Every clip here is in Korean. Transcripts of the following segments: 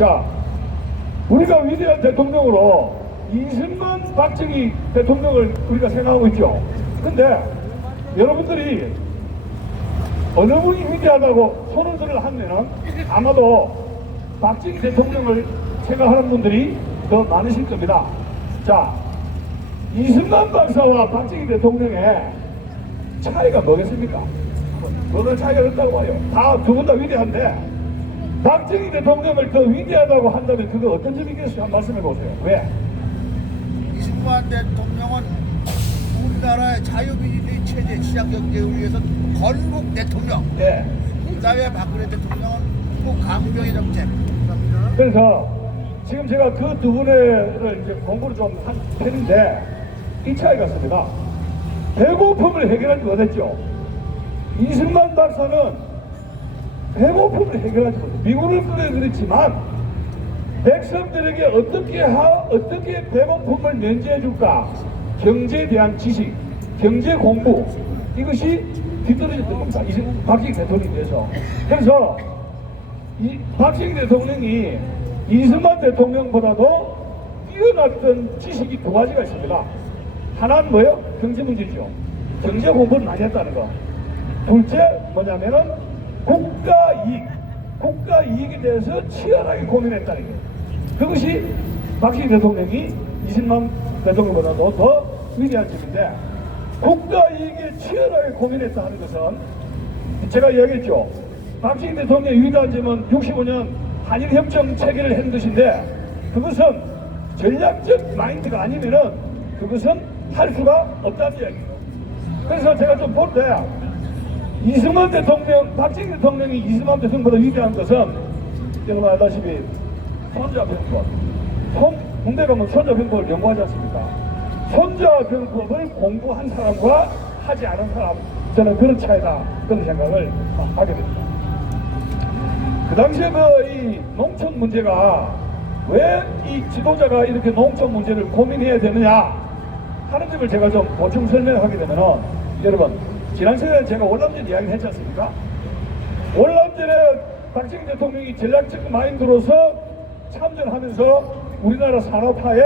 자, 우리가 위대한 대통령으로 이승만 박정희 대통령을 우리가 생각하고 있죠. 근데 여러분들이 어느 분이 위대하다고 손을 들을 하면은 아마도 박정희 대통령을 생각하는 분들이 더 많으실 겁니다. 자, 이승만 박사와 박정희 대통령의 차이가 뭐겠습니까? 어느 차이가 있다고 봐요. 다 두 분 다 위대한데 박정희 대통령을 더 위대하다고 한다면 그거 어떤 점이겠어요? 한번 말씀해 보세요. 왜? 이승만 대통령은 우리나라의 자유민주주의 체제 시장 경제를 위해서 건국 대통령. 네. 그다음에 박근혜 대통령은 국 강경의 정책. 그래서 지금 제가 그 두 분을 이제 공부를 좀 한 편인데 이 차이가 있습니다. 배고픔을 해결하지 못했죠. 이승만 박사는 배고픔을 해결하지 못했죠. 미군을 끌어 그렇지만 백성들에게 어떻게 배고픔을 면제해 줄까? 경제에 대한 지식, 경제 공부 이것이 뒤떨어졌던 겁니다. 박정희 대통령께서. 그래서 이 박정희 대통령이 이승만 대통령보다도 뛰어났던 지식이 두 가지가 있습니다. 하나는 뭐예요? 경제 문제죠. 경제 공부를 많이 했다는 거. 둘째 뭐냐면은 국가 이익에 대해서 치열하게 고민했다는 게. 그것이 박정희 대통령이 이승만 대통령보다도 더 위대한 점인데, 국가 이익에 치열하게 고민했다 하는 것은 제가 이야기했죠. 박정희 대통령의 위대한 점은 65년 한일협정 체결을 한 것인데 그것은 전략적 마인드가 아니면은 그것은 할 수가 없다는 이야기예요. 그래서 제가 좀 볼 때 이승만 대통령, 박정희 대통령이 이승만 대통령보다 위대한 것은 여러분 알다시피 손자병법, 군대 가면 손자병법을 연구하지 않습니까? 손자병법을 공부한 사람과 하지 않은 사람, 저는 그런 차이다, 그런 생각을 하게 됩니다. 그 당시에 이 농촌 문제가 왜 이 지도자가 이렇게 농촌 문제를 고민해야 되느냐 하는 점을 제가 좀 보충 설명하게 되면은, 여러분 지난 시간에 제가 월남전 이야기를 했지 않습니까? 월남전에 박정희 대통령이 전략적 마인드로서 참전하면서 우리나라 산업화에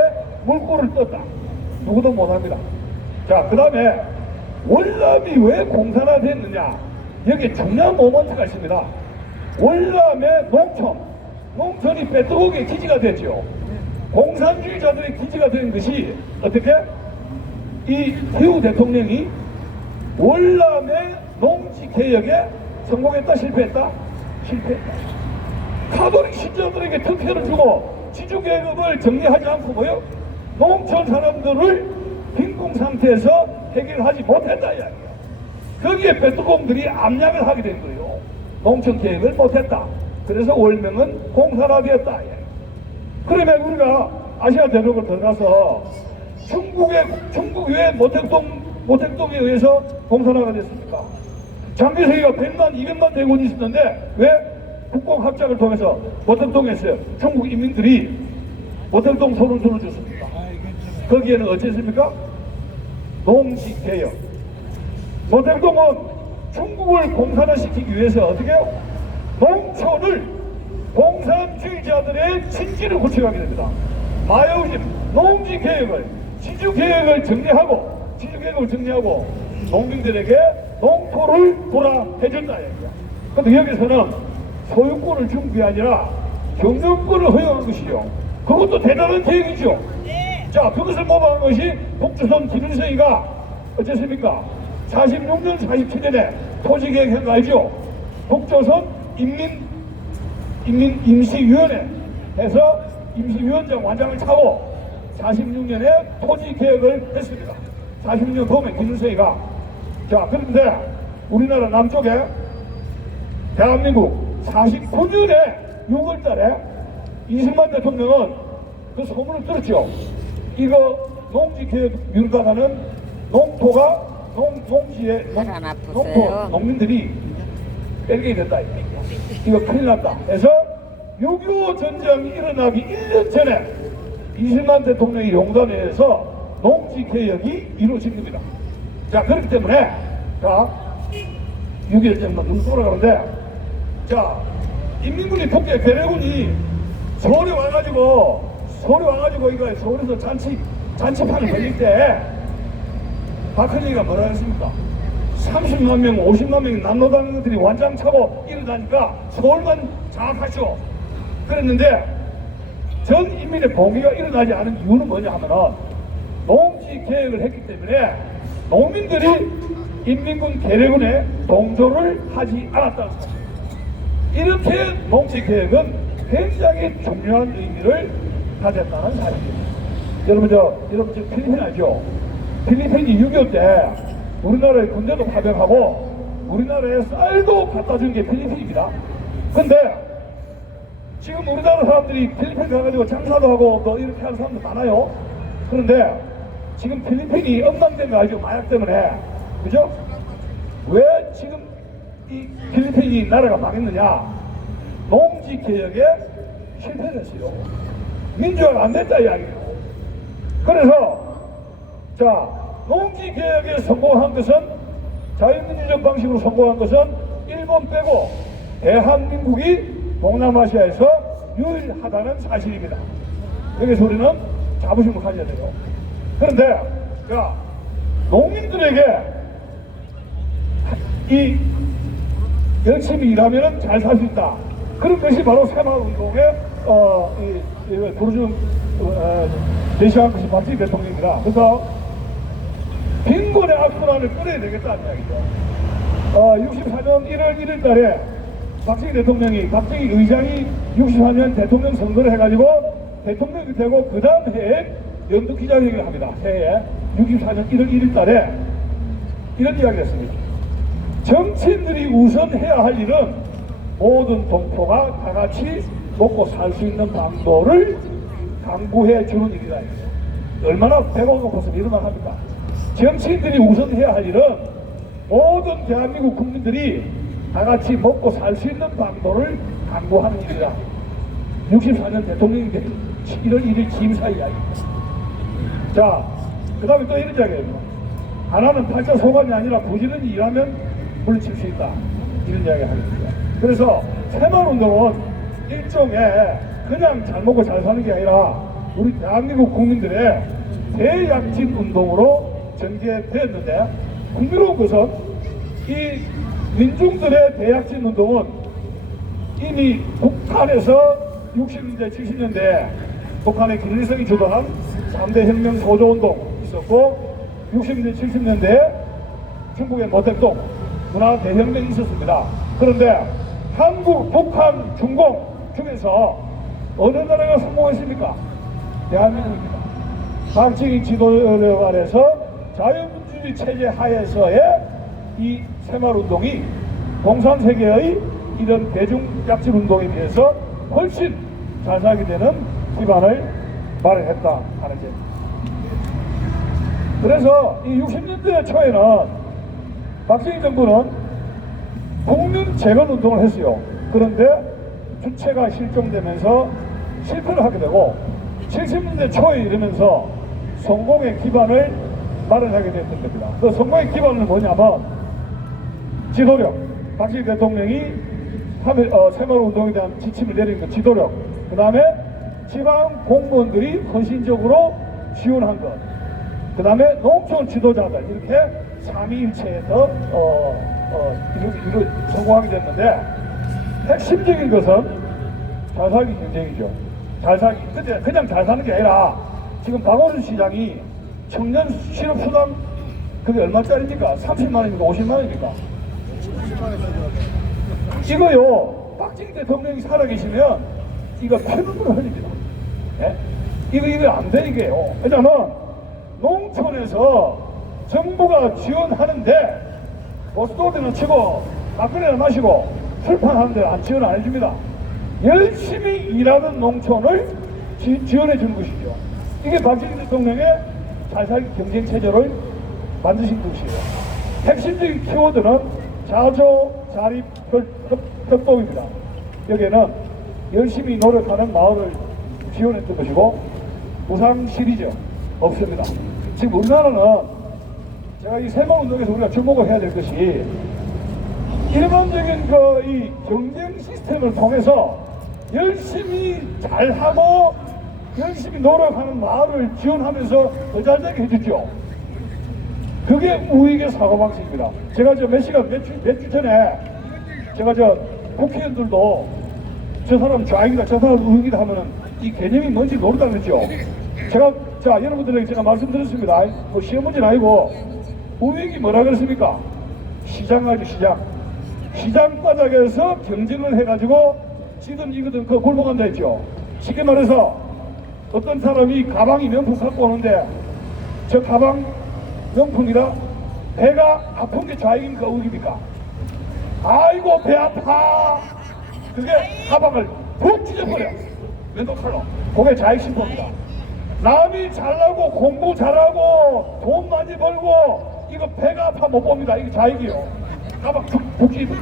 물꼬를 떴다. 누구도 못합니다. 자, 그 다음에 월남이 왜 공산화됐느냐, 여기에 중요한 모먼트가 있습니다. 월남의 농촌이 빼뜨고기의 기지가 됐죠. 공산주의자들의 기지가 된 것이 어떻게? 이 태우 대통령이 월남의 농지개혁에 성공했다, 실패했다? 실패했다. 카톨릭 신자들에게 특혜를 주고 지주계급을 정리하지 않고 뭐요? 농촌 사람들을 빈궁 상태에서 해결하지 못했다 이야기야. 거기에 베트공들이 압력을 하게 된 거예요. 농촌 계획을 못했다. 그래서 월명은 공산화되었다 이야기야. 그러면 우리가 아시아 대륙을 들어가서 중국 왜 모택동에 의해서 공산화가 됐습니까? 장개석이가 100만, 200만 대군이 있었는데 왜 국공합작을 통해서 모택동에 했어요? 중국 인민들이 모택동 손을 들어줬습니까? 거기에는 어쨌습니까? 농지개혁. 모택동은 중국을 공산화시키기 위해서 어떻게 해요? 농촌을 공산주의자들의 진지를 구축하게 됩니다. 마요즘 농지개혁을, 지주개혁을 정리하고 농민들에게 농토를 돌아해준다. 그런데 여기서는 소유권을 준 게 아니라 경영권을 허용한 것이죠. 그것도 대단한 계획이죠. 자, 그것을 모방한 것이 북조선 김일성이가 어쨌습니까? 46년, 47년에 토지개혁한 거 알죠? 북조선 임시위원회 해서 임시위원장 완장을 차고 46년에 토지개혁을 했습니다. 46년 봄에 김일성이가. 자, 그런데 우리나라 남쪽에 대한민국 49년에 6월달에 이승만 대통령은 그 소문을 들었죠. 이거 농지개혁 미루다가는 농토가 농지에 농토 농민들이 뺄게 됐다. 이거 큰일 났다. 해서 6.25 전쟁이 일어나기 1년 전에 이승만 대통령이 용단에 의해서 농지개혁이 이루어진 겁니다. 자, 그렇기 때문에 자 6.25 전쟁만 눈 돌아가는데, 자, 인민군이 독재 괴뢰군이 서울에 와가지고 이거 서울에서 잔치판을 벌릴 때 박헌희가 뭐라 했습니까? 30만 명, 50만 명의 남로당들이 완장 차고 일어나니까 서울만 장악하죠. 그랬는데 전 인민의 봉기가 일어나지 않은 이유는 뭐냐 하면은 농지 개혁을 했기 때문에 농민들이 인민군 계례군에 동조를 하지 않았다는 사실. 이렇게 농지 개혁은 굉장히 중요한 의미를 가졌다는 사실입니다. 여러분 저 필리핀 알죠? 필리핀이 6.25 때 우리나라의 군대도 파병하고 우리나라에 쌀도 갖다 준 게 필리핀입니다. 근데 지금 우리나라 사람들이 필리핀 가가지고 장사도 하고 뭐 이렇게 하는 사람도 많아요. 그런데 지금 필리핀이 엉망된 거 알죠? 마약 때문에. 그죠? 왜 지금 이 필리핀이 나라가 망했느냐? 농지 개혁에 실패를 했어요. 민주화가 안 됐다 이야기예요. 그래서 자, 농지 개혁에 성공한 것은 자유민주적 방식으로 성공한 것은 일본 빼고 대한민국이 동남아시아에서 유일하다는 사실입니다. 여기서 우리는 자부심을 가져야 돼요. 그런데 자, 농민들에게 이 열심히 일하면 잘 살 수 있다. 그런 것이 바로 새마을운동의 부르준 제시한 것이 박정희 대통령입니다. 그래서 빈곤의 악순환을 끊어야 되겠다는 이야기죠. 64년 1월 1일 달에 박정희 대통령이, 박정희 의장이 64년 대통령 선거를 해가지고 대통령이 되고 그 다음 해에 연두 기자회견을 합니다. 해에 64년 1월 1일 달에 이런 이야기를 했습니다. 정치인들이 우선 해야 할 일은 모든 동포가 다 같이 먹고 살 수 있는 방도를 강구해 주는 일이다. 얼마나 배가 고파서 일어나 합니까? 정치인들이 우선 해야 할 일은 모든 대한민국 국민들이 다 같이 먹고 살 수 있는 방도를 강구하는 일이다. 64년 대통령이 된 1월 1일 기임사 이야기입니다. 자, 그 다음에 또 이런 이야기예요. 하나는 팔자 소관이 아니라 부지런히 일하면 물리칠 수 있다. 이런 이야기 하겠습니다. 그래서 새마을운동은 일종의 그냥 잘 먹고 잘 사는 게 아니라 우리 대한민국 국민들의 대약진 운동으로 전개되었는데, 흥미로운 것은 이 민중들의 대약진 운동은 이미 북한에서 60년대, 70년대 북한의 김일성이 주도한 3대 혁명 소조운동 있었고, 60년대, 70년대 중국의 모택동 문화 대혁명이 있었습니다. 그런데 한국, 북한, 중공 중에서 어느 나라가 성공했습니까? 대한민국입니다. 박정희 지도력 아래서 자유민주주의 체제 하에서의 이 새마을운동이 공산세계의 이런 대중약진운동에 비해서 훨씬 잘 살게 되는 기반을 마련했다 하는 점. 그래서 이 60년대 초에는 박정희 정부는 국민 재건운동을 했어요. 그런데 주체가 실종되면서 실패를 하게 되고 70년대 초에 이르면서 성공의 기반을 마련하게 됐던 겁니다. 그 성공의 기반은 뭐냐면 지도력, 박정희 대통령이 새마을운동에 대한 지침을 내린 것, 지도력, 그 다음에 지방 공무원들이 헌신적으로 지원한 것, 그 다음에 농촌 지도자들, 이렇게 삼위일체에서 성공하게 됐는데, 핵심적인 것은 잘 살기 경쟁이죠. 잘 살기. 근데 그냥 잘 사는 게 아니라 지금 박원순 시장이 청년 실업수당 그게 얼마짜리입니까? 30만 원입니까? 50만 원입니까? 이거요, 박정희 대통령이 살아계시면 이거 폐물을 흘립니다. 예? 이거 안 돼, 이게요. 왜냐면 농촌에서 정부가 지원하는데 보스도대는 치고 막걸리나 마시고 술판하는데 지원 안 해줍니다. 열심히 일하는 농촌을 지원해 주는 것이죠. 이게 박정희 대통령의 잘 살기 경쟁 체제를 만드신 것이에요. 핵심적인 키워드는 자조, 자립, 협동입니다. 여기에는 열심히 노력하는 마을을 지원했던 것이고 무상실이죠. 없습니다. 지금 우리나라는 제가 이 새마을운동에서 우리가 주목을 해야 될 것이 일반적인 이 경쟁 시스템을 통해서 열심히 잘하고 열심히 노력하는 마을을 지원하면서 더 잘되게 해주죠. 그게 우익의 사고방식입니다. 제가 몇 주 전에 제가 국회의원들도 저 사람 좌익이다, 저 사람 우익이다 하면은 이 개념이 뭔지 모른다 그랬죠. 제가 여러분들에게 제가 말씀드렸습니다. 뭐 시험 문제는 아니고 우익이 뭐라 그랬습니까? 시장 알죠, 시장. 시장 바닥에서 경쟁을 해가지고 지금 이거든 그 골목한다 했죠. 쉽게 말해서 어떤 사람이 가방이 명품 갖고 오는데 저 가방 명품이라 배가 아픈 게 좌익입니까 우익입니까? 아이고 배 아파. 그게 가방을 푹 찢어버려. 왼쪽 칼로. 그게 좌익 심보입니다. 남이 잘나고 공부 잘하고 돈 많이 벌고 이거 배가 아파 못 봅니다. 이게 좌익이요. 가방 푹 찢어버려.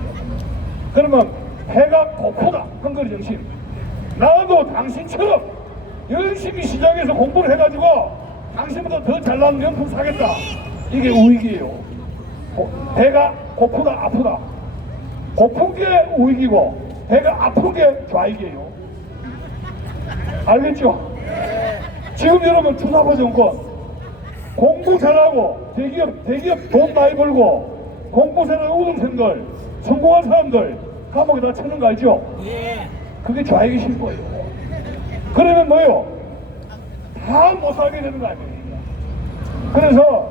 그러면 배가 고프다. 한거리 정신. 나도 당신처럼 열심히 시장에서 공부를 해가지고 당신보다 더 잘나는 명품 사겠다. 이게 우익이에요. 배가 고프다 아프다. 고픈 게 우익이고 배가 아픈 게 좌익이에요. 알겠죠? 지금 여러분 주사파 정권 공부 잘하고 대기업 돈 많이 벌고 공부 잘하는 우등생들 성공한 사람들 감옥에다 쳐는 거 알죠? 그게 좌익이 신고예요. 그러면 뭐예요? 다 못 살게 되는 거 아닙니까? 그래서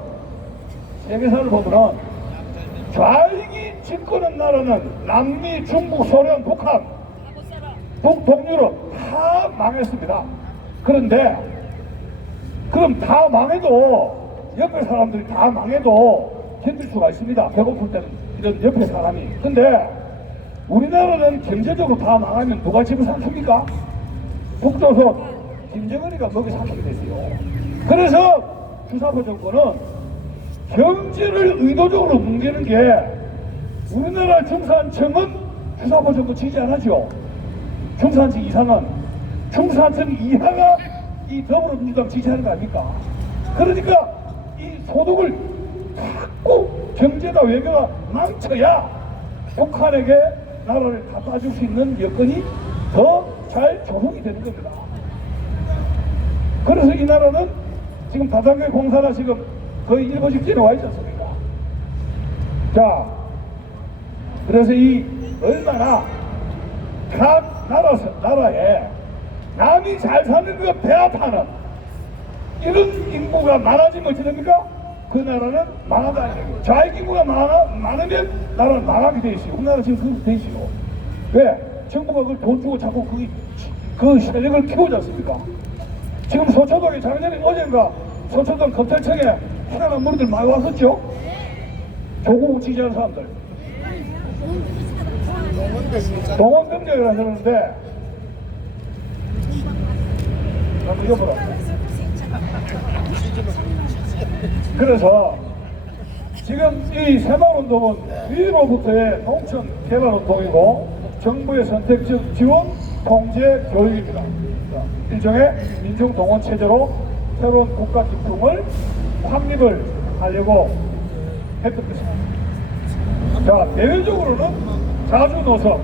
세계사를 보면은 좌익이 집권한 나라는 남미, 중국, 소련, 북한, 북동유럽 다 망했습니다. 그런데 그럼 다 망해도 옆에 사람들이 다 망해도 견딜 수가 있습니다. 배고플 때는 이런 옆에 사람이. 근데 우리나라는 경제적으로 다 망하면 누가 집을 삼습니까? 북조선 김정은이가 먹이 삼키게 됐어요. 그래서 주사파 정권은 경제를 의도적으로 뭉개는 게 우리나라 중산층은 주사파 정권 지지 안 하죠. 중산층 이상은 중산층 이하가 이 더불어민주당 지지하는 거 아닙니까? 그러니까 이 소득을 자꾸 경제가 외교가 망쳐야 북한에게 나라를 갖다 줄 수 있는 여건이 더 잘 조성이 되는 겁니다. 그래서 이 나라는 지금 다단계 공사가 지금 거의 일부 직전에 와 있지 않습니까? 자, 그래서 이 얼마나 각 나라에 남이 잘 사는 거 배아파는 이런 인구가 많아지면 어찌 됩니까? 그 나라는 망하다. 좌익 인구가 많으면 나라는 망하게 돼 있어요. 우리나라 지금 그렇게 돼 있어요. 왜? 정부가 그걸 돈 주고 자꾸 그 세력을 키우지 않습니까? 지금 서초동에 작년에 어젠가 서초동 검찰청에 희한한 무리들 많이 왔었죠? 조국 지지하는 사람들. 동원병력이라 하는데 한번 읽어보라. 그래서 지금 이 새마을운동은 위로부터의 농촌 개발운동이고 정부의 선택적 지원 통제 교육입니다. 일종의 민중동원 체제로 새로운 국가 기풍을 확립을 하려고 했던 것입니다. 자, 대외적으로는 자주노선,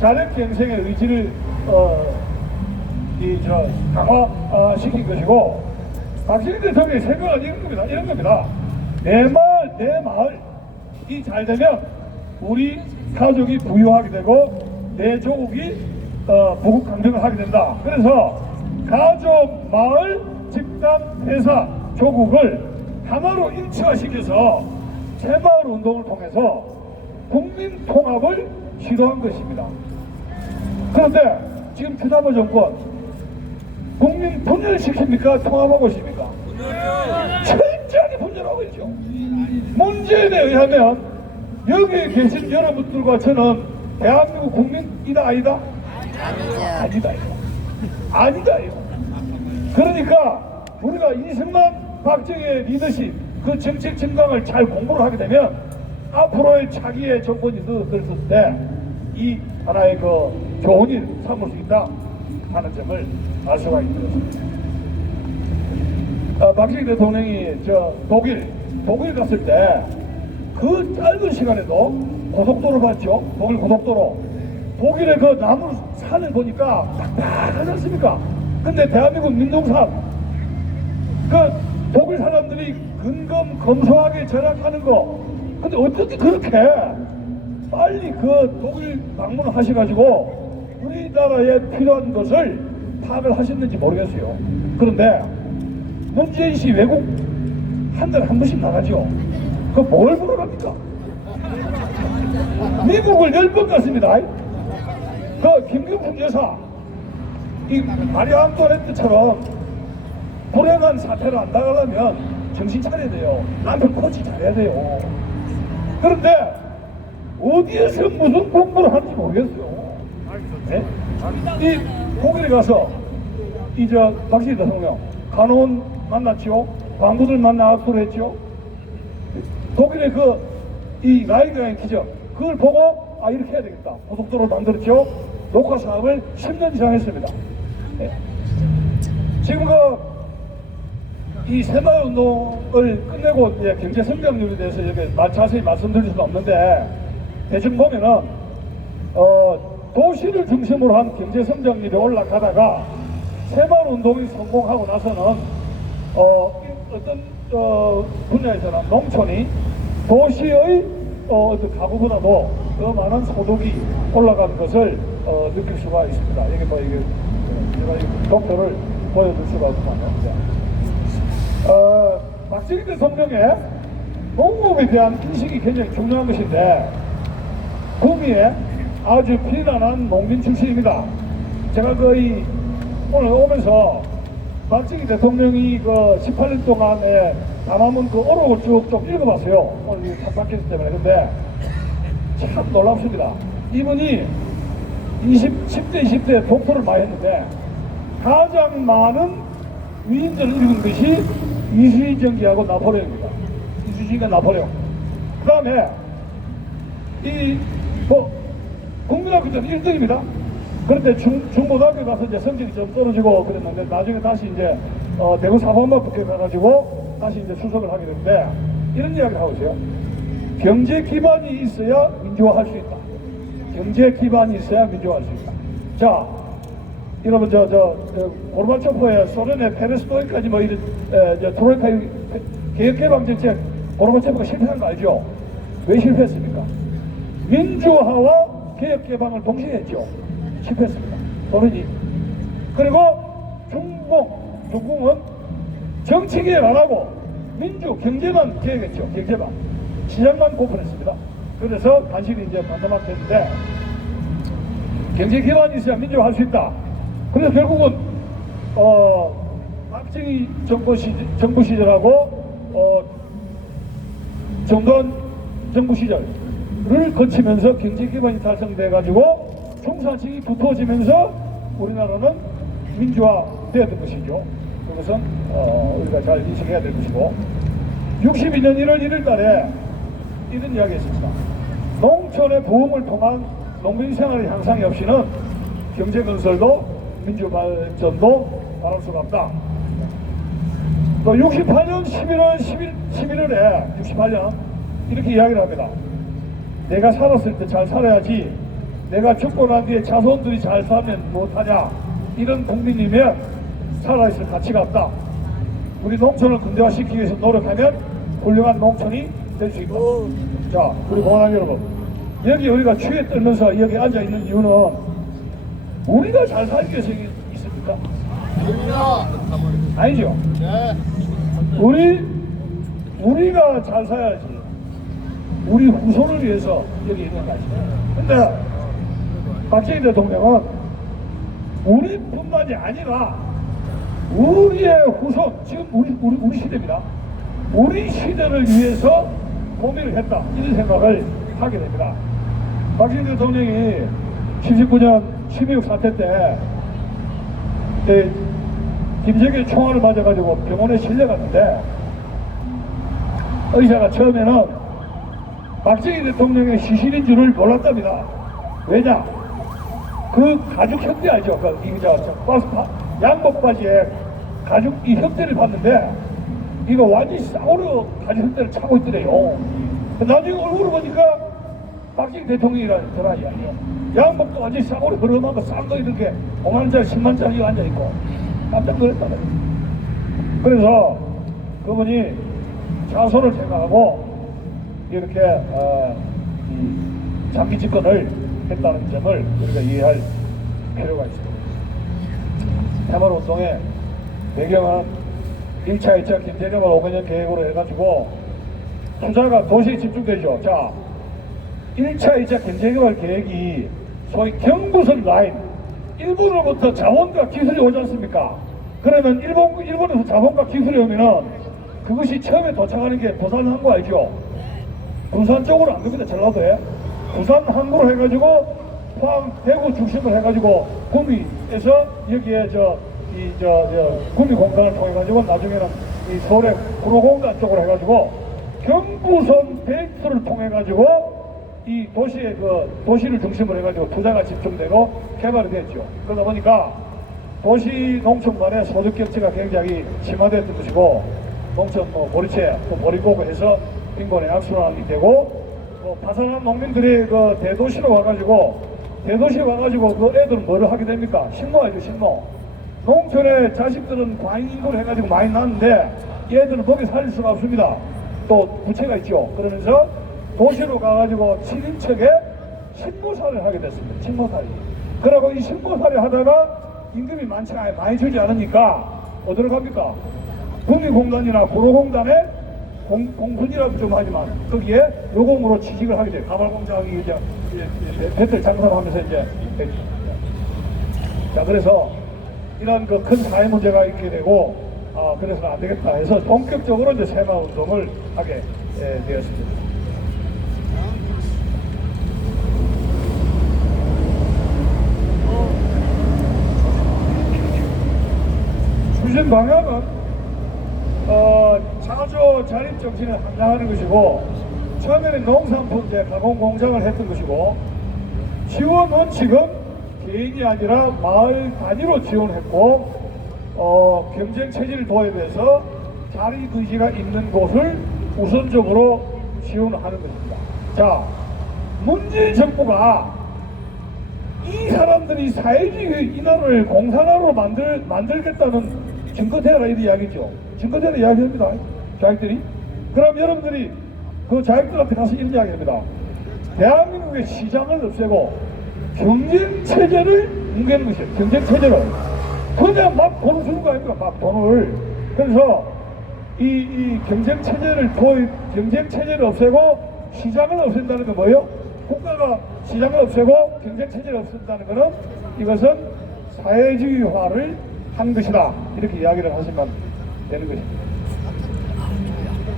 자력갱생의 의지를 강화시킨 것이고 박정희 대통령의 생각은 이런 겁니다. 내 마을이 잘 되면 우리 가족이 부유하게 되고 내 조국이 부국 강정을 하게 된다. 그래서 가족, 마을, 집단, 회사, 조국을 하나로 일체화시켜서 새마을 운동을 통해서 국민 통합을 시도한 것입니다. 그런데 지금 주사파 정권 국민 분열시킵니까? 통합하고 있습니까? 철저하게 분열하고 있죠. 문재인에 의하면 여기에 계신 여러분들과 저는 대한민국 국민이다 아니다? 아니다. 아니다. 그러니까 우리가 이승만 박정희의 리더십 그 정책 정강을 잘 공부를 하게 되면 앞으로의 차기의 정권이 들었을 때 이 하나의 그 좋은 일 삼을 수 있다 하는 점을 알 수가 있는 것입니다. 박정희 대통령이 독일 갔을 때 그 짧은 시간에도 고속도로 봤죠. 독일 고속도로. 독일의 그 나무를 싹 산을 보니까 팍팍하지 않습니까? 근데 대한민국 민둥산, 그 독일 사람들이 근검 검소하게 절약하는 거, 근데 어떻게 그렇게 빨리 그 독일 방문을 하셔가지고 우리나라에 필요한 것을 파악을 하셨는지 모르겠어요. 그런데 문재인 씨 외국 한 달에 한 번씩 나가죠. 그 뭘 보러 갑니까? 미국을 10번 갔습니다. 그 김경숙 여사, 이 마리아 안토네트처럼 불행한 사태를 안 당하려면 정신 차려야 돼요. 남편 코치 잘해야 돼요. 그런데 어디에서 무슨 공부를 하는지 모르겠어요. 네? 이 독일에 가서 이제 박정희 대통령 간호원 만났죠. 광부들 만나 악수를 했죠. 독일의 이 라이가인 기적, 그걸 보고 아 이렇게 해야 되겠다. 고속도로를 만들었죠. 녹화 사업을 10년 이상 했습니다. 네. 지금 이 새마을운동을 끝내고 이제 경제 성장률에 대해서 이렇게 자세히 말씀드릴 수는 없는데, 대충 보면은 도시를 중심으로 한 경제 성장률이 올라가다가 새마을운동이 성공하고 나서는 어떤 분야에서는 농촌이 도시의 어떤 가구보다도 더 많은 소득이 올라가는 것을 느낄 수가 있습니다. 이게 뭐 이게 제가 이 독도를 보여줄 수가 없구만요. 박정희 대통령의 농업에 대한 인식이 굉장히 중요한 것인데, 구미에 아주 비난한 농민 출신입니다. 제가 오늘 오면서 박정희 대통령이 18년 동안에 담아온 어록을 쭉 좀 읽어봤어요. 오늘 탑박했기 때문에. 근데 참 놀랍습니다. 이분이 10대, 20대 독서를 많이 했는데 가장 많은 위인전을 읽은 것이 이수진 전기하고 나폴레옹입니다. 이수진과 나폴레옹. 그 다음에 국민학교 때는 1등입니다. 그런데 중고등학교 가서 이제 성적이 좀 떨어지고 그랬는데 나중에 다시 이제 대구 사범학교 가가지고 다시 이제 수석을 하게 되는데 이런 이야기를 하고 있어요. 경제 기반이 있어야 민주화할 수 있다. 경제 기반이 있어야 민주화할 수 있다. 자, 여러분 고르바초프의 소련의 페레스트로이카지 뭐 이런 트로이카 개혁개방 정책 고르바초프가 실패한 거 알죠? 왜 실패했습니까? 민주화와 개혁개방을 동시에 했죠. 실패했습니다. 소련이. 그리고 중공은 정치 개혁 안 하고 경제만 개혁했죠. 경제만. 시장만 고픈했습니다. 그래서 간신히 이제 반대막 됐는데, 경제 기반이 있어야 민주화할 수 있다. 그래서 결국은 박정희 정부 시절하고 정권 정부 시절을 거치면서 경제 기반이 달성돼 가지고 중산층이 두터워지면서 우리나라는 민주화되었던 것이죠. 그것은 우리가 잘 인식해야 될 것이고, 62년 1월 1일 달에 이런 이야기 했습니다. 농촌의 부흥을 통한 농민 생활의 향상이 없이는 경제 건설도 민주 발전도 바랄 수가 없다. 또 68년 11월에 68년 이렇게 이야기를 합니다. 내가 살았을 때 잘 살아야지, 내가 죽고 난 뒤에 자손들이 잘 살면 못하냐, 이런 국민이면 살아있을 가치가 없다. 우리 농촌을 근대화시키기 위해서 노력하면 훌륭한 농촌이 될 수 있다. 자, 우리 공항 여러분, 여기 우리가 추위에 떨면서 여기 앉아있는 이유는 우리가 잘 살기 위해서 있습니까? 아니죠. 네. 우리가 잘 살아야지. 우리 후손을 위해서 여기 있는 거지. 근데 박정희 대통령은 우리뿐만이 아니라 우리의 후손, 지금 우리 시대입니다. 우리 시대를 위해서 고민을 했다, 이런 생각을 하게 됩니다. 박정희 대통령이 79년 12.6 사태 때 김정일 총알을 맞아가지고 병원에 실려갔는데, 의사가 처음에는 박정희 대통령의 시신인 줄을 몰랐답니다. 왜냐? 그 가죽 형태 알죠? 양복 바지에 가죽 이 형태를 봤는데 이거 완전히 싸우려 가죽 형태를 차고 있더래요. 나중에 얼굴을 보니까 박정희 대통령이라는 드라 이야기야. 양복도 완전히 싸구려 흐름한 거 싼 거 이렇게 5만원짜리 10만원짜리 앉아있고 깜짝 놀랐다는 거야. 그래서 그분이 자손을 생각하고 이렇게 이 장기 집권을 했다는 점을 우리가 이해할 필요가 있습니다. 해마운동의 배경은 1차, 2차 김대겸을 5개년 계획으로 해가지고 투자가 도시에 집중되죠. 자, 1차, 2차 김대겸 계획이 소위 경부선 라인, 일본으로부터 자원과 기술이 오지 않습니까? 그러면 일본에서 자원과 기술이 오면은 그것이 처음에 도착하는 게 부산 항구 알죠? 부산 쪽으로 안 갑니다. 전라도에 부산 항구로 해가지고 포항, 대구 중심으로 해가지고 구미에서 여기에 구미 공간을 통해 가지고 나중에는 이 서울의 구로공단 쪽으로 해가지고 경부선 벨트를 통해 가지고 이 도시의 도시를 중심으로 해가지고 투자가 집중되고 개발이 됐죠. 그러다 보니까 도시 농촌 간의 소득 격차가 굉장히 심화됐던 것이고 농촌 보리채 또 보리고구 해서 빈곤의 악순환이 되고 파산한 농민들이 대도시로 와가지고 그 애들은 뭐를 하게 됩니까? 신고하죠. 신고. 농촌에 자식들은 과잉인구를 해가지고 많이 낳는데 얘들은 거기 살릴 수가 없습니다. 또 부채가 있죠. 그러면서 도시로 가가지고 7인척에 신고살이를 하게 됐습니다. 신고살이. 그러고 이 신고살이 하다가 임금이 많이 주지 않으니까 어디로 갑니까? 구미공단이나 구로공단에 공군이라고 좀 하지만 거기에 요공으로 취직을 하게 돼요. 가발공장이 이제 배틀 장사하면서 이제 자, 그래서 이런 큰 사회 문제가 있게 되고 그래서 안 되겠다 해서 본격적으로 이제 새마 운동을 하게 되었습니다. 추진 방향은 자조 자립 정신을 함양하는 것이고 처음에는 농산품 이제 가공 공장을 했던 것이고 지원 원칙은 개인이 아니라 마을 단위로 지원했고 경쟁 체질 도입해서 자립 의지가 있는 곳을 우선적으로 지원하는 것입니다. 자, 문재인 정부가 이 사람들이 사회주의 이 나라를 공산화로 만들겠다는 증거대라 이 이야기죠. 증거대라 이야기합니다. 자익들이. 그럼 여러분들이 그 자익들한테 가서 이런 이야기합니다. 대한민국의 시장을 없애고 경쟁체제를 뭉개는 것이에요. 경쟁체제를. 그냥 막 돈을 주는 거 아닙니까? 막 돈을. 그래서 이 경쟁체제를 없애고 시장을 없앤다는 건 뭐예요? 국가가 시장을 없애고 경쟁체제를 없앤다는 것은 이것은 사회주의화를 한 것이다. 이렇게 이야기를 하시면 되는 것입니다.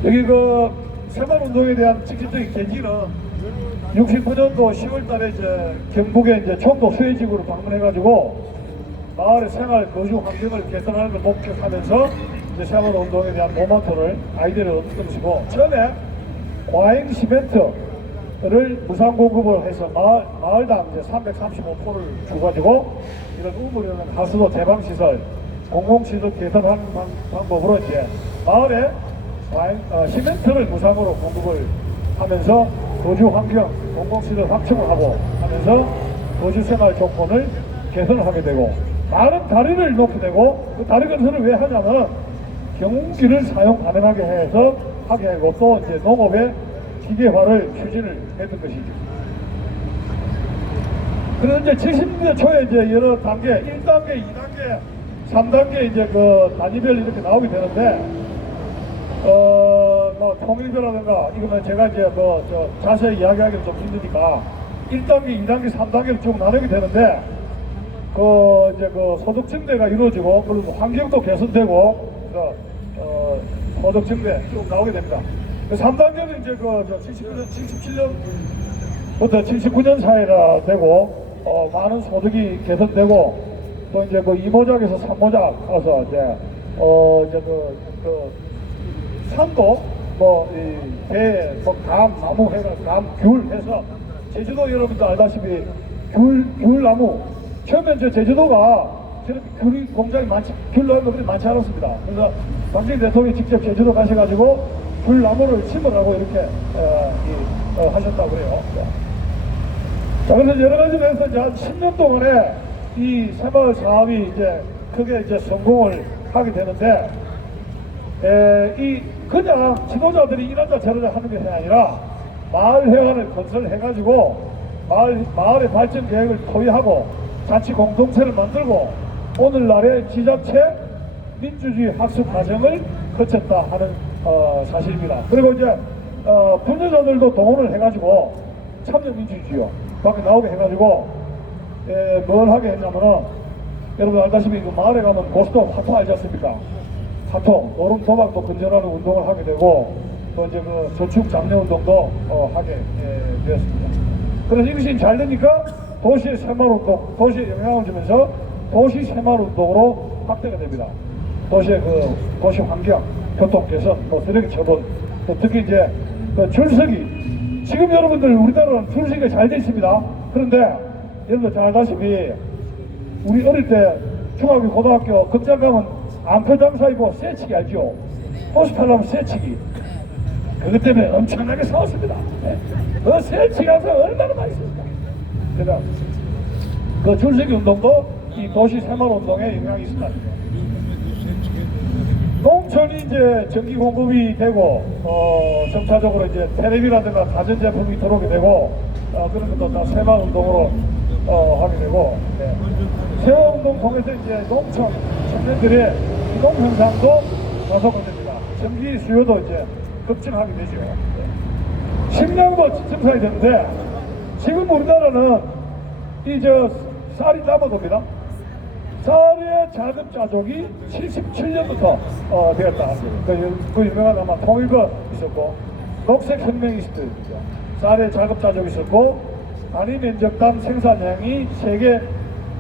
여기 새마을운동에 대한 직접적인 계기는 69년도 10월 달에 이제 경북에 이제 청도 수해지구를 방문해가지고 마을의 생활 거주 환경을 개선하는 걸 목격하면서 이제 새마을운동에 대한 모멘트를 아이디어를 얻은 것이고 처음에 과잉 시멘트를 무상 공급을 해서 마을당 이제 335포를 주가지고 이런 우물이나 하수도 대방시설, 공공시설 개선하는 방법으로 이제 마을에 시멘트를 무상으로 공급을 하면서 거주 환경, 공공시설 확충을 하고 하면서 거주생활 조건을 개선을 하게 되고 많은 다리를 놓게 되고 그 다리 건설을 왜 하냐면 경운기를 사용 가능하게 해서 하게 하고 또 이제 농업의 기계화를 추진을 했던 것이죠. 그래서 이제 70년대 초에 이제 여러 단계, 1단계, 2단계, 3단계 이제 단위별 이렇게 나오게 되는데, 뭐 통일교라든가 이거는 제가 이제 자세히 이야기하기는 좀 힘드니까 1단계, 2단계, 3단계로 쭉 나누게 되는데, 이제 소득 증대가 이루어지고, 그리고 환경도 개선되고, 소득 증대 쭉 나오게 됩니다. 3단계는 이제 77년부터 79년 사이라 되고, 많은 소득이 개선되고, 또 이제 이모작에서 3모작 가서 이제, 산도, 배, 감, 나무 감, 귤 해서, 제주도 여러분도 알다시피 귤나무, 처음에 이제 제주도가 저렇게 귤 공장이 귤 나는 것들이 많지 않았습니다. 그래서 박정희 대통령이 직접 제주도 가셔가지고 귤나무를 심으라고 이렇게 하셨다고 그래요. 자, 그래서 여러 가지 면에서 이제 한 10년 동안에 이 새마을 사업이 이제 크게 이제 성공을 하게 되는데, 그냥 지도자들이 이러자 저러자 하는 게 아니라 마을회관을 건설해가지고 마을의 발전 계획을 토의하고 자치 공동체를 만들고 오늘날의 지자체 민주주의 학습 과정을 거쳤다 하는 사실입니다. 그리고 이제 분여자들도 동원을 해가지고 참여민주주의요 밖에 나오게 해가지고 뭘 하게 했냐면은 여러분 알다시피 그 마을에 가면 고스톱 화통 알지 않습니까? 화통, 노름 도박도 근절하는 운동을 하게 되고 또 이제 그 저축 잡내 운동도 하게 되었습니다. 그래서 이것이 잘 되니까 도시의 새마을 운동, 도시에 영향을 주면서 도시 새마을 운동으로 확대가 됩니다. 도시의 그 도시 환경, 교통 개선, 또 쓰레기 처분, 또 특히 이제 그 줄서기. 지금 여러분들 우리나라는 줄서기가 잘 돼 있습니다. 그런데 여러분들 잘 아다시피 우리 어릴 때 중학교, 고등학교 극장 가면 안표 장사이고 쇠치기 알죠? 호스팔라면 쇠치기. 그것 때문에 엄청나게 싸웠습니다. 네. 그 쇠치기 가서 얼마나 많이 썼습니까? 그러니까 그 줄서기 운동도 이 도시 새마을 운동에 영향이 있습니다. 농촌이 이제 전기 공급이 되고 점차적으로 이제 텔레비라든가 가전제품이 들어오게 되고 그런 것도 다 새마을 운동으로 하게 되고 네. 새마을 운동 통해서 이제 농촌 청년들의 이동 현상도 가속화 됩니다. 전기 수요도 이제 급증하게 되죠. 네. 식량도 증산이 되는데 지금 우리나라는 이제 쌀이 남아도입니다. 쌀의 자급자족이 77년부터 되었다. 그 유명한 아마 통일부 있었고 녹색혁명이 있었죠. 쌀의 자급자족이 있었고 단위 면적당 생산량이 세계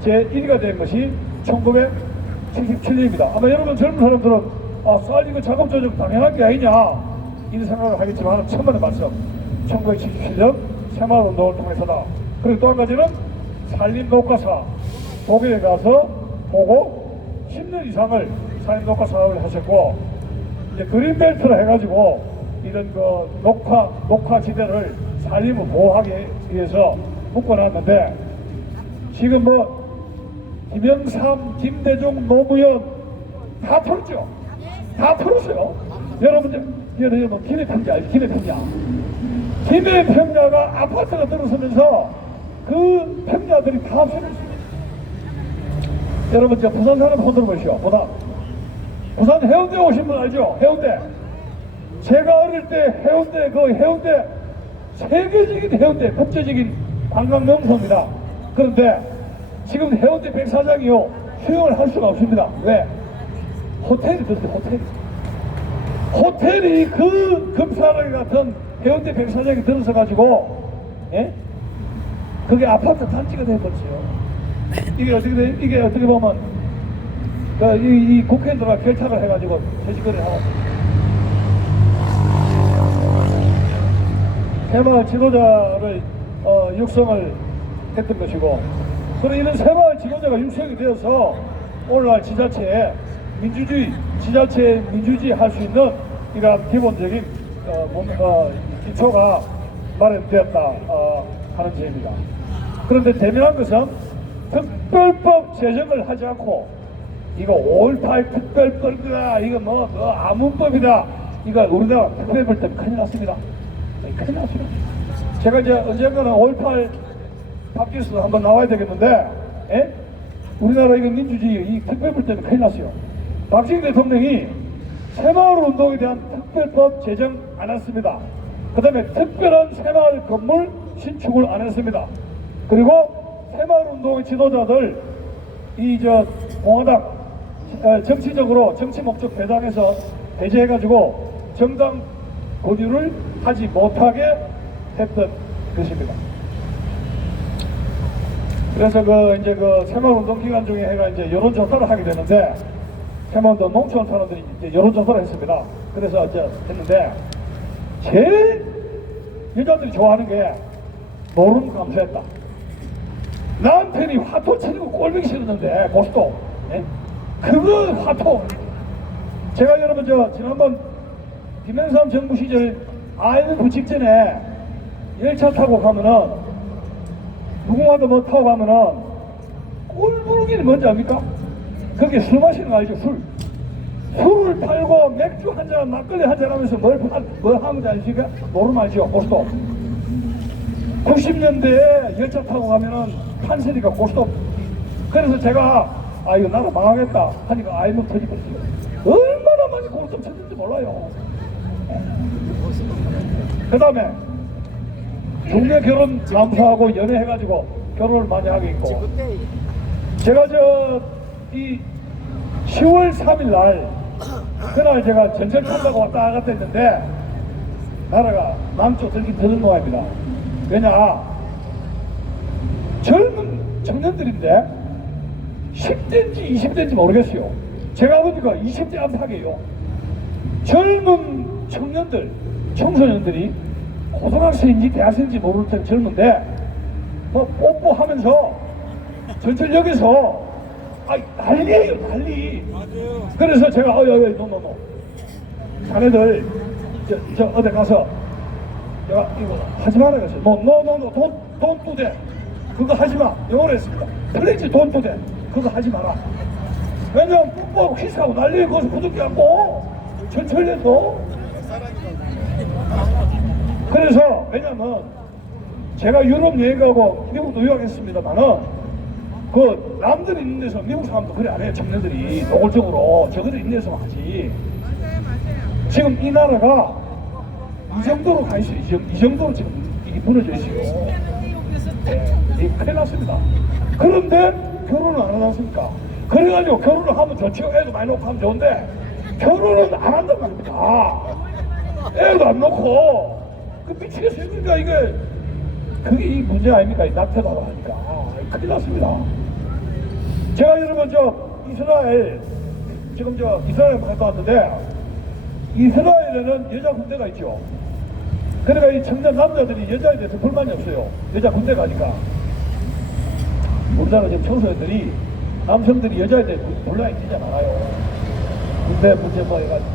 제1위가 된 것이 1977년입니다. 아마 여러분 젊은 사람들은 쌀 이거 자급자족 당연한 게 아니냐 이런 생각을 하겠지만 천만의 말씀 1977년 새마을운동을 통해서다. 그리고 또 한 가지는 산림녹화사 독일에 가서 보고 10년 이상을 산림녹화 사업을 하셨고 이제 그린벨트를 해가지고 이런 그 녹화지대를 산림을 보호하기 위해서 묶어놨는데 지금 뭐 김영삼, 김대중, 노무현 다 풀었죠? 다 풀었어요. 여러분 김해평야 알지? 김해평야. 김해평야가 아파트가 들어서면서 그 평야들이 다 없어졌습니다. 여러분 저 부산 사람 손 들어보시오. 부산 해운대 오신 분 알죠? 해운대. 제가 어릴 때 해운대 세계적인 해운대 국제적인 관광 명소입니다. 그런데 지금 해운대 백사장이요 수영을 할 수가 없습니다. 왜? 호텔이 들었어요. 호텔이 그 금사라기 같은 해운대 백사장에 들어서 가지고 그게 아파트 단지가 되어버렸어요. 이게 어떻게 보면 이 국회의원들과 결탁을 해가지고 퇴직거리를 하고 새마을 지도자를 육성을 했던 것이고 그런 이런 새마을 지도자가 육성이 되어서 오늘날 지자체에 민주주의 할 수 있는 이러한 기본적인 기초가 마련되었다 하는 점입니다. 그런데 대명한 것은 특별법 제정을 하지 않고 이거 5.18 특별법이다 이거 뭐 아문법이다 이거 우리나라 특별법 때문에 큰일 났습니다. 큰일 났습니다. 제가 이제 언젠가는 5.18 팟캐스트 한번 나와야 되겠는데 우리나라 이거 민주주의 이 특별법 때문에 큰일 났어요. 박정희 대통령이 새마을 운동에 대한 특별법 제정 안 했습니다. 그 다음에 특별한 새마을 건물 신축을 안 했습니다. 그리고 새마을 운동의 지도자들 공화당 정치적으로 정치 목적 배당해서 배제해가지고 정당 거주를 하지 못하게 했던 것입니다. 그래서 그 새마을 운동 기간 중에 해가 이제 여론조사를 하게 되는데 새마을 운동 농촌 사람들이 이제 여론조사를 했습니다. 그래서 이제 했는데 제일 여자들이 좋아하는 게 노름 감수했다. 남편이 화토 치는 거 꼴보기 싫었는데 고스톱 그거 화토 제가 여러분 지난번 김영삼 정부 시절 IMF 직전에 열차 타고 가면은 누구마다 뭐 타고 가면은 꿀부르기는 뭔지 압니까? 그게 술 마시는 거 알죠? 술을 팔고 맥주 한 잔, 막걸리 한 잔 하면서 뭘 하는지 아시까? 모르면 알죠? 고스톱. 90년대에 열차 타고 가면은 판세니까 고스톱. 그래서 제가 이거 나라 망하겠다 하니까 아이는 터지버렸어요. 얼마나 많이 고스톱 쳤는지 몰라요. 그 다음에 중매 결혼 감사하고 연애해가지고 결혼을 많이 하게 있고, 제가 이 10월 3일 날 그날 제가 전철 타고 왔다 갔다 했는데 나라가 남쪽 들긴 드는 모양입니다. 왜냐, 젊은 청년들인데 10대인지 20대인지 모르겠어요. 제가 보니까 20대 안팎이에요. 젊은 청년들, 청소년들이 고등학생인지 대학생인지 모를 때 젊은데 뭐 뽀뽀하면서 전철역에서 난리예요, 난리. 맞아요. 그래서 제가 노 자네들 저 어디 가서 내가 이거 하지 마라 그랬어요. 돈 뚜대 그거 하지 마. 영어로 했습니다. 플리즈 돈 뚜대 그거 하지 마라. 왜냐면 뽀뽀하고 키스하고 난리에 거기서 부둥켜 안고 전철에서. 그래서 왜냐면 제가 유럽 여행 가고 미국도 유학했습니다만은 그 남들이 있는 데서 미국 사람도 그래 안 해요. 청년들이 노골적으로 저들이 있는 데서 하지. 지금 이 나라가 이 정도로 가 있어요. 이 정도로 지금 이게 무너져 있어요. 큰일 났습니다. 그런데 결혼을 안 하지 않습니까? 그래가지고 결혼을 하면 좋죠. 애도 많이 놓고 하면 좋은데 결혼은 안 한단 말입니다. 애도 안 놓고 그 미치겠어요. 그러니까 이게 그게 이 문제 아닙니까? 이 낙태다고 하니까 큰일 났습니다. 제가 여러분 이스라엘 지금 이스라엘 갔다 왔는데 이스라엘에는 여자 군대가 있죠. 그러니까 이 청년 남자들이 여자에 대해서 불만이 없어요. 여자 군대 가니까. 우리나라 지금 청소년들이 남성들이 여자에 대해서 논란이 진짜 많아요. 군대 문제 뭐 해가지고.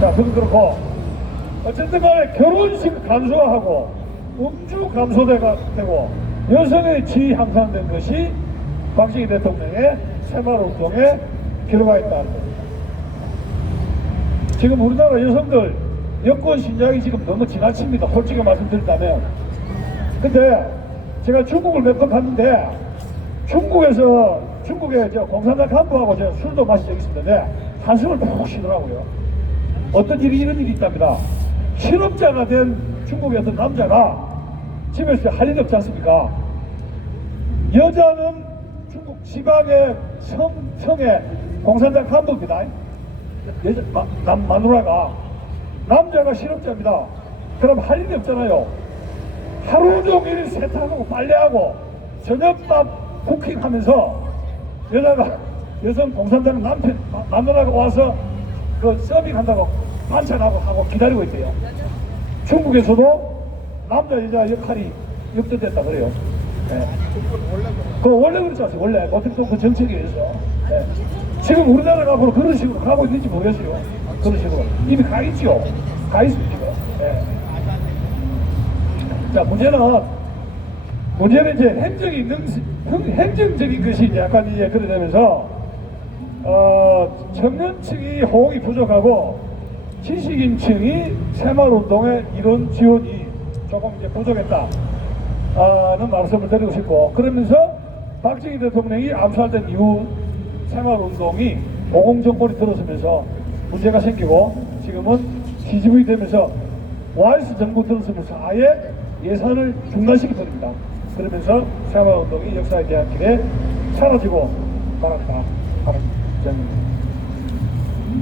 자, 그건 그렇고 어쨌든 간에 결혼식 감소하고 음주 감소가 되고 여성의 지위 향상된 것이 박정희 대통령의 새마을운동에 들어가 있다는 겁니다. 지금 우리나라 여성들 여권 신장이 지금 너무 지나칩니다. 솔직히 말씀드린다면. 근데 제가 중국을 몇 번 갔는데 중국의 공산당 간부하고 제가 술도 마신 적이 있었는데 한숨을 푹 쉬더라고요. 어떤 이런 일이 있답니다. 실업자가 된 중국의 어떤 남자가 집에서 할 일이 없지 않습니까? 여자는 중국 지방의 성의 공산당 간부입니다. 마누라가. 남자가 실업자입니다. 그럼 할 일이 없잖아요. 하루 종일 세탁하고 빨래하고 저녁밥 쿠킹하면서 여성 공산당 남편 마누라가 와서 그 서빙한다고 반찬하고 하고 기다리고 있대요. 중국에서도 남자 여자 역할이 역전됐다 그래요. 네. 그 원래 그렇지 않아요. 원래 보통 그 정책에 의해서. 네. 지금 우리나라가 앞으로 그런 식으로 가고 있는지 모르겠어요. 그런 식으로 이미 가 있죠. 가 있습니다. 지금. 네. 자, 문제는 이제 행정적인 것이 이제 약간 이제 그래 되면서 청년층이 호응이 부족하고 지식인층이 새마을운동의 이런 지원이 조금 이제 부족했다는 말씀을 드리고 싶고, 그러면서 박정희 대통령이 암살된 이후 새마을운동이 보공정권이 들어서면서 문제가 생기고 지금은 뒤집이 되면서 와이스 정부 들어서면서 아예 예산을 중단시켜버립니다. 그러면서 새마을운동이 역사에 대한 길에 사라지고 말았다.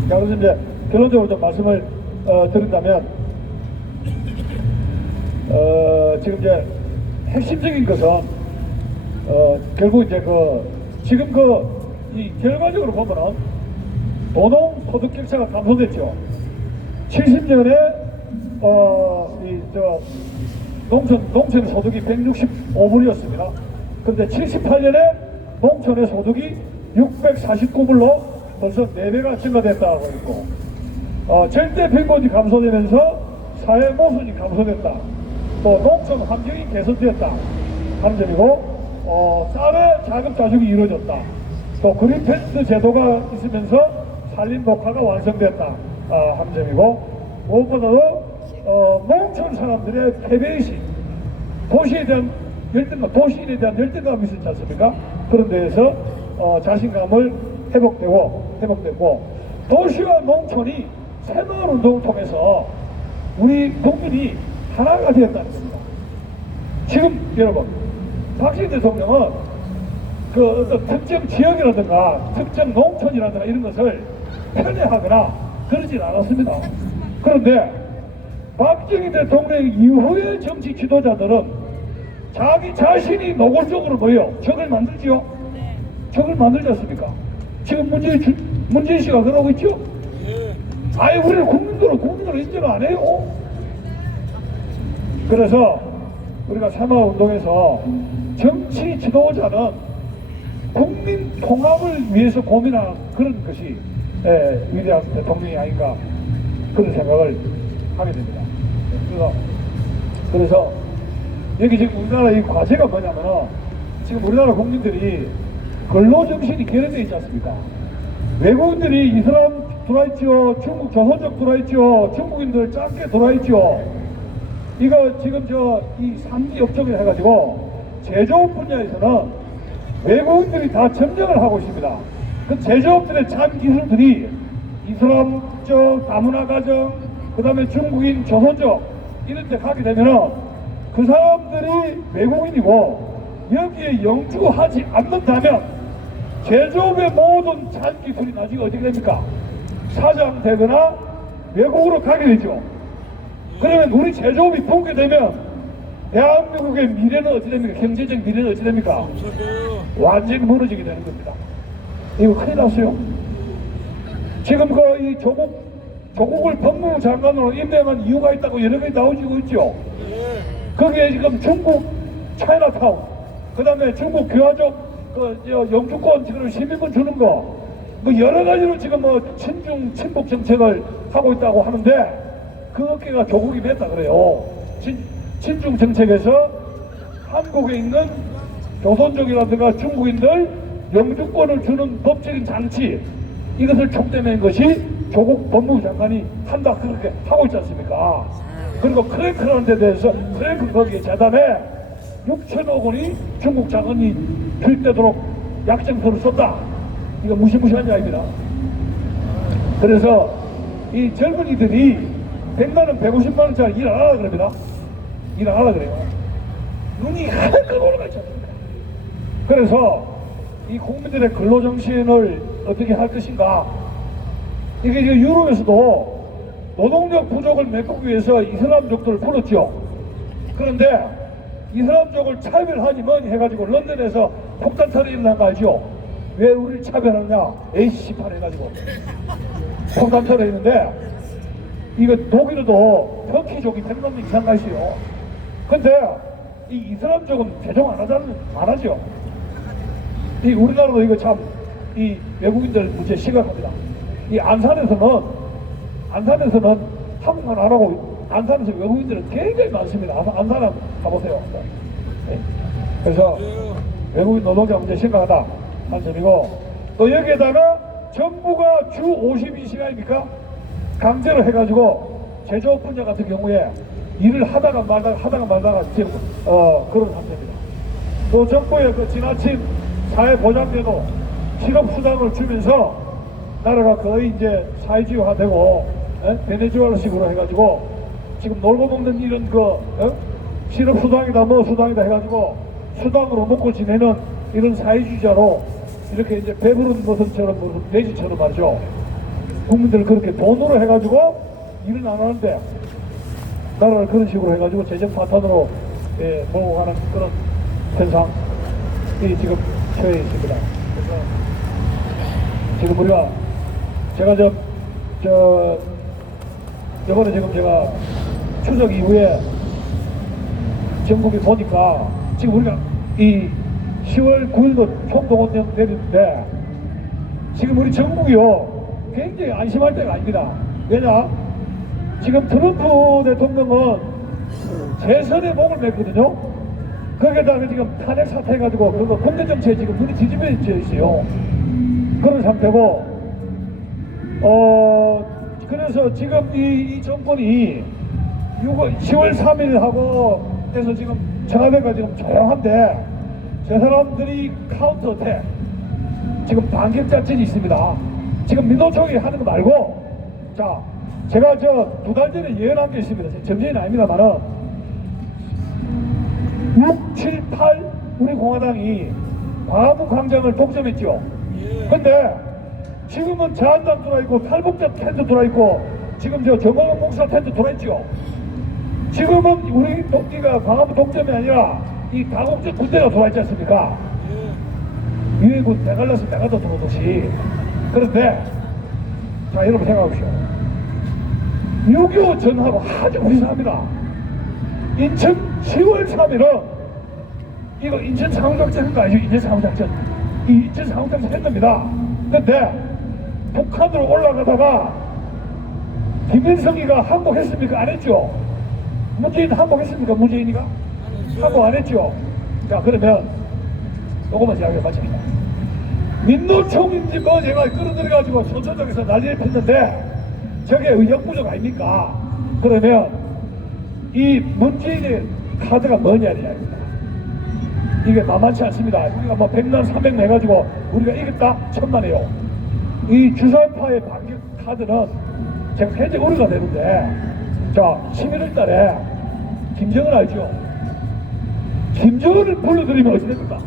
자, 그래서 이제 결론적으로 좀 말씀을 드린다면 지금 이제 핵심적인 것은 결국 이제 지금 이 결과적으로 보면은 노동 소득 격차가 감소됐죠. 70년에 농촌 소득이 165불이었습니다. 그런데 78년에 농촌의 소득이 649불로 벌써 4배가 증가됐다고 했고, 절대 빈곤이 감소되면서 사회 모순이 감소됐다. 또 농촌 환경이 개선되었다. 하는 점이고, 쌀의 자급자족이 이루어졌다. 또 그린펜스 제도가 있으면서 산림 녹화가 완성됐다 하는 점이고, 무엇보다도 농촌 사람들의 패배의식, 도시에 대한 열등감, 도시인에 대한 열등감이 있었지 않습니까? 그런 데에서 자신감을 회복되고 도시와 농촌이 새로운 운동을 통해서 우리 국민이 하나가 되었다는 겁니다. 지금 여러분, 박정희 대통령은 그 어떤 특정 지역이라든가 특정 농촌이라든가 이런 것을 편애하거나 그러진 않았습니다. 그런데 박정희 대통령 이후의 정치 지도자들은 자기 자신이 노골적으로 뭐예요? 적을 만들지요? 적을 만들지 않습니까? 지금 문재인 씨가 그러고 있죠? 아예 우리는 국민으로 인정을 안 해요. 그래서 우리가 3.15 운동에서 정치 지도자는 국민 통합을 위해서 고민하는 그런 것이 위대한 대통령이 아닌가 그런 생각을 하게 됩니다. 그래서 여기 지금 우리나라 이 과제가 뭐냐면은 지금 우리나라 국민들이 근로정신이 결여되어 있지 않습니까? 외국인들이 이슬람 들어있죠. 중국 조선족 들어있죠. 중국인들 짧게 들어있죠. 이거 지금 이 3기 업종을 해가지고 제조업 분야에서는 외국인들이 다 점령을 하고 있습니다. 그 제조업들의 참 기술들이 이슬람적 다문화 가정, 그 다음에 중국인 조선족 이런 데 가게 되면은 그 사람들이 외국인이고 여기에 영주하지 않는다면 제조업의 모든 참 기술이 나중에 어떻게 됩니까? 사장되거나 외국으로 가게 되죠. 그러면 우리 제조업이 붕괴되면 대한민국의 미래는 어찌 됩니까? 경제적 미래는 어찌 됩니까? 완전히 무너지게 되는 겁니다. 이거 큰일 났어요. 지금 이 조국을 법무부 장관으로 임명한 이유가 있다고 여러 가지 나오지고 있죠. 거기에 지금 중국 차이나타운, 그 다음에 중국 교화족 영주권 지금 시민권 주는 거, 여러 가지로 지금 친중 친북 정책을 하고 있다고 하는데 그 어깨가 조국이 맸다 그래요. 친중 정책에서 한국에 있는 조선족이라든가 중국인들 영주권을 주는 법적인 장치, 이것을 촉대낸 것이 조국 법무부 장관이 한다 그렇게 하고 있지 않습니까? 그리고 크랭크라는 데 대해서 크랭크 거기에 재단에 6천억 원이 중국 자금이 투입되도록 약정서를 썼다. 이거 무시무시한 이야기입니다. 그래서 이 젊은이들이 100만원, 150만원짜리 일 안 하라 그럽니다. 일 안 하라 그래요. 눈이 하늘까지 올라가 있지 않습니까? 그래서 이 국민들의 근로정신을 어떻게 할 것인가. 이게 지금 유럽에서도 노동력 부족을 메꾸기 위해서 이슬람족들을 풀었죠. 그런데 이슬람족을 차별하니 뭐니 해가지고 런던에서 폭탄살이 일어난 거 알죠? 왜 우리를 차별하느냐? AC18 해가지고 폭탄살이 있는데 이거 독일에도 터키족이 100만 명 이상 가 있어요. 근데 이 이슬람족은 개종 안 하죠. 이 우리나라도 이거 참 이 외국인들 문제 심각합니다. 이 안산에서는 한국만 안 하고 안산에서 외국인들은 굉장히 많습니다. 안산 한번 가보세요. 네. 그래서 외국인 노동자 문제 심각하다 하는 점이고, 또 여기에다가 정부가 주 52시간입니까? 강제로 해가지고 제조업 분야 같은 경우에 일을 하다가 말다가 지금 그런 상태입니다. 또 정부의 그 지나친 사회보장제도 실업수당을 주면서 나라가 거의 이제 사회주의화되고 베네수엘라식으로 해가지고 지금 놀고 먹는 이런 실업수당이다 뭐 수당이다 해가지고 수당으로 먹고 지내는 이런 사회주의자로 이렇게 이제 배부른 것처럼 무슨 돼지처럼 말이죠. 국민들을 그렇게 돈으로 해가지고 일은 안 하는데 나라를 그런 식으로 해가지고 재정 파탄으로 몰고 가는 그런 현상이 지금 처해 있습니다. 그래서 지금 우리가 제가 이번에 지금 제가 추석 이후에 전국에 보니까 지금 우리가 이 10월 9일도 총동원령 내리는데 지금 우리 전국이요 굉장히 안심할 때가 아닙니다. 왜냐? 지금 트럼프 대통령은 재선에 목을 맸거든요. 거기에다가 지금 탄핵 사태 해가지고 그거 국내 정치에 지금 눈이 뒤집어져 있어요. 그런 상태고, 그래서 지금 이 정권이 10월 3일하고 해서 지금 청와대가 지금 조용한데, 저 사람들이 카운터 어택, 지금 반격 작전이 있습니다. 지금 민노총이 하는 거 말고, 자, 제가 저 2달 전에 예언한 게 있습니다. 정리는 아닙니다만은, 6, 7, 8 우리 공화당이 광화문 광장을 독점했죠. 근데 지금은 자한당 들어있고 탈북자 텐트 들어있고 지금 저 정광훈 목사 텐트 들어있죠. 지금은 우리 독기가 광화문 독점이 아니라 이 다국적 군대가 들어있지 않습니까? 유해군 메갈라스 메가더 들어오듯이. 그런데 자, 여러분 생각하십시오. 6.25 전하고 아주 우리사합니다. 인천 10월 3일은 이거 인천 상호작전 한 거 아니죠? 인천 상호작전. 이 인천 상호작전 했답니다. 근데 북한으로 올라가다가 김일성이가 항복했습니까? 안 했죠? 문재인 항복했습니까? 문재인이가? 항복 안 했죠? 자, 그러면 요거만 이야기 마칩니다. 민노총인지 뭐 제가 끌어들여가지고 소천적에서 난리를 폈는데 저게 역부족 아닙니까? 그러면 이 문재인의 카드가 뭐냐는 이야기입니다. 이게 만만치 않습니다. 우리가 뭐 100만 300 내가지고 우리가 이겼다? 천만에요. 이 주사파의 반격 카드는 제가 현재 우려가 되는데, 자, 11월 달에 김정은 알죠? 김정은을 불러들이면 어찌 됩니까?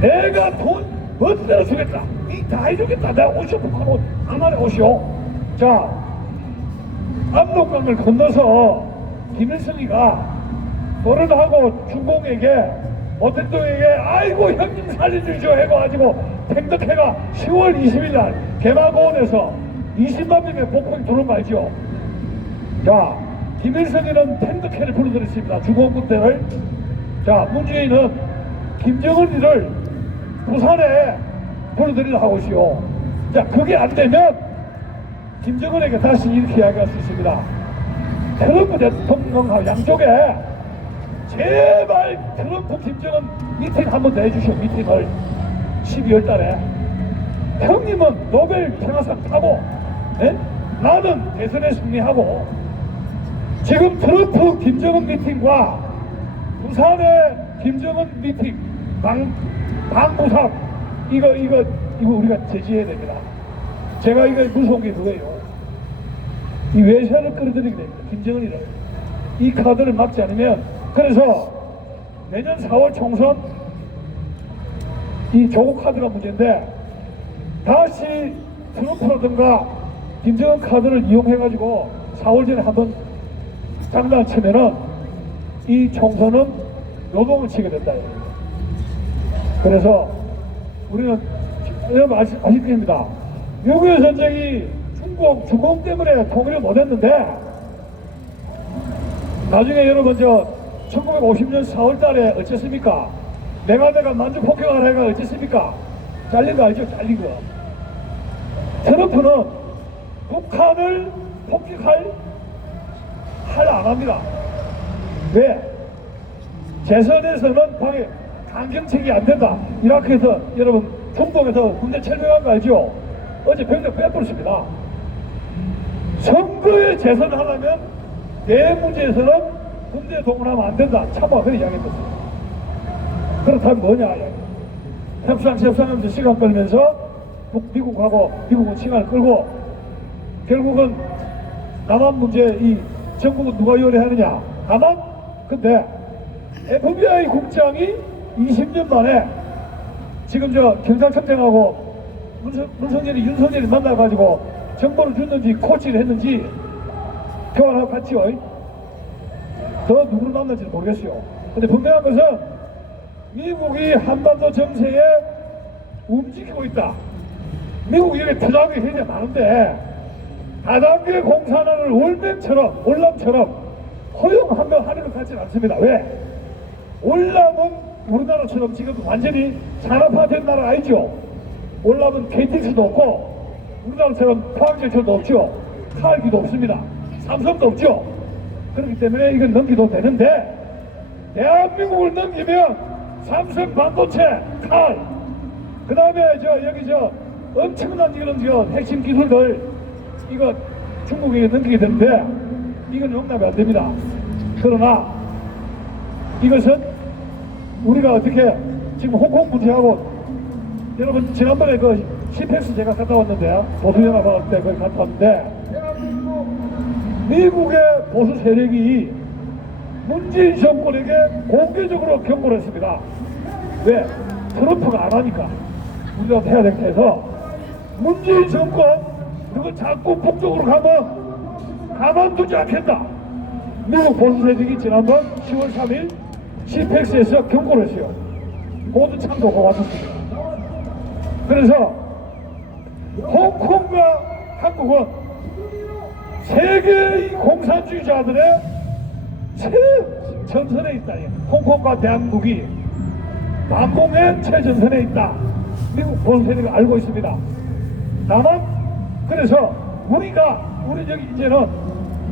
내가 돈 멋대로 주겠다. 이 다 해주겠다. 내가 오시오. 북한은 아마에 오시오. 자, 압록강을 건너서 김일성이가 도련하고 중공에게 어택동에게 아이고 형님 살려주시오 해가지고 팽덕해가 10월 20일 날 개마고원에서 20만 명의 복권이 들어온 거 알죠? 자, 김일성이는 팽덕해를 불러들였습니다. 중공군대를. 자, 문재인은 김정은이를 부산에 불러들이려 하고 있어요. 자, 그게 안 되면 김정은에게 다시 이렇게 이야기할 수 있습니다. 트럼프 대통령하고 양쪽에 제발 트럼프 김정은 미팅 한번 더 해주시오. 미팅을 12월 달에 형님은 노벨 평화상 타고, 네? 나는 대선에 승리하고, 지금 트럼프 김정은 미팅과 부산의 김정은 미팅 방부상 이거 우리가 제지해야 됩니다. 제가 이거 무서운 게 그거예요. 이 외세를 끌어들이게 됩니다. 김정은이를. 이 카드를 막지 않으면. 그래서 내년 4월 총선 이 조국 카드가 문제인데, 다시 트럼프라든가 김정은 카드를 이용해가지고 4월 전에 한번 장난 치면은 이 총선은 노동을 치게 된다. 그래서 우리는 여러분 아실 겁니다. 6.25 전쟁이 중공 때문에 통일을 못했는데, 나중에 여러분 1950년 4월 달에 어쨌습니까? 내가 만주 폭격을 해가 어쨌습니까? 잘린 거 알죠? 잘린 거. 트럼프는 북한을 폭격할 안 합니다. 왜? 재선에서는 방해 강경책이 안 된다. 이라크에서 여러분 중동에서 군대 철병한 거 알죠? 어제 병력 빼버렸습니다. 선거에 재선하려면 내 문제에서는 군대 동원하면 안 된다. 참아 그렇게 이야기했거든요. 그렇다면 뭐냐? 협상하면서 시간 끌면서 미국은 시간을 끌고 결국은 남한 문제 이 정부는 누가 요리하느냐? 남한? 근데 FBI 국장이 20년 만에 지금 경찰청장하고 윤석열이 만나가지고 정보를 줬는지 코치를 했는지 교환하고 같이요. 더 누구를 만날지는 모르겠어요. 근데 분명한 것은 미국이 한반도 정세에 움직이고 있다. 미국이 이렇게 투자하는 게 굉장히 많은데 다단계 공산화를 월남처럼 허용하며 하는 것 같지는 않습니다. 왜? 월남은 우리나라처럼 지금 완전히 산업화된 나라 아니죠. 월남은 KTX도 없고 우리나라처럼 포항제철도 없죠. 카알기도 없습니다. 삼성도 없죠. 그렇기 때문에 이건 넘기도 되는데 대한민국을 넘기면 삼성 반도체 칼, 그 다음에 여기 엄청난 이런 핵심 기술들 이거 중국에게 넘기게 되는데 이건 용납이 안 됩니다. 그러나 이것은 우리가 어떻게 지금 홍콩 문제하고 여러분 지난번에 그 시펙스 제가 갔다 왔는데 보수연합 할 때 거기 갔다 왔는데 미국의 보수 세력이 문재인 정권에게 공개적으로 경고를 했습니다. 왜? 트럼프가 안 하니까 우리가 해야 될 해서 문재인 정권 그거 자꾸 북쪽으로 가면 가만두지 않겠다. 미국 보수 세력이 지난번 10월 3일 시펙스에서 경고를 했어요. 모두 참고가 왔었습니다. 그래서 홍콩과 한국은 세계의 공산주의자들의 최전선에 있다. 홍콩과 대한민국이 반공의 최전선에 있다. 미국 본세력이 알고 있습니다. 다만 그래서 우리 저기 이제는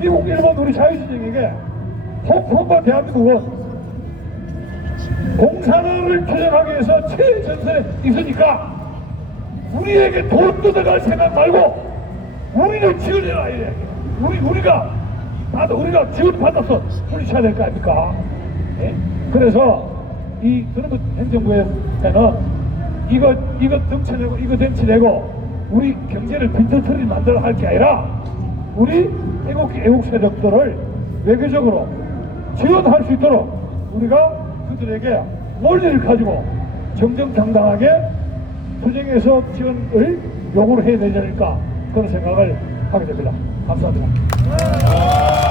미국, 일본, 우리 자유주의에게 홍콩과 대한민국은 공산화를 투쟁하기 위해서 최전선에 있으니까 우리에게 돈 뜯어갈 생각 말고 우리를 지원해라. 우리가 지원받아서 물리쳐야 될 거 아닙니까? 예? 그래서 이 트럼프 행정부에는 이거 덩쳐내고 이거 덩쳐내고 우리 경제를 빈털터리 만들어 할 게 아니라 우리 애국 세력들을 외교적으로 지원할 수 있도록 우리가 그들에게 논리를 가지고 정정당당하게 투쟁에서 지원을 요구를 해야 되지 않을까 그런 생각을 하게 됩니다. 감사합니다.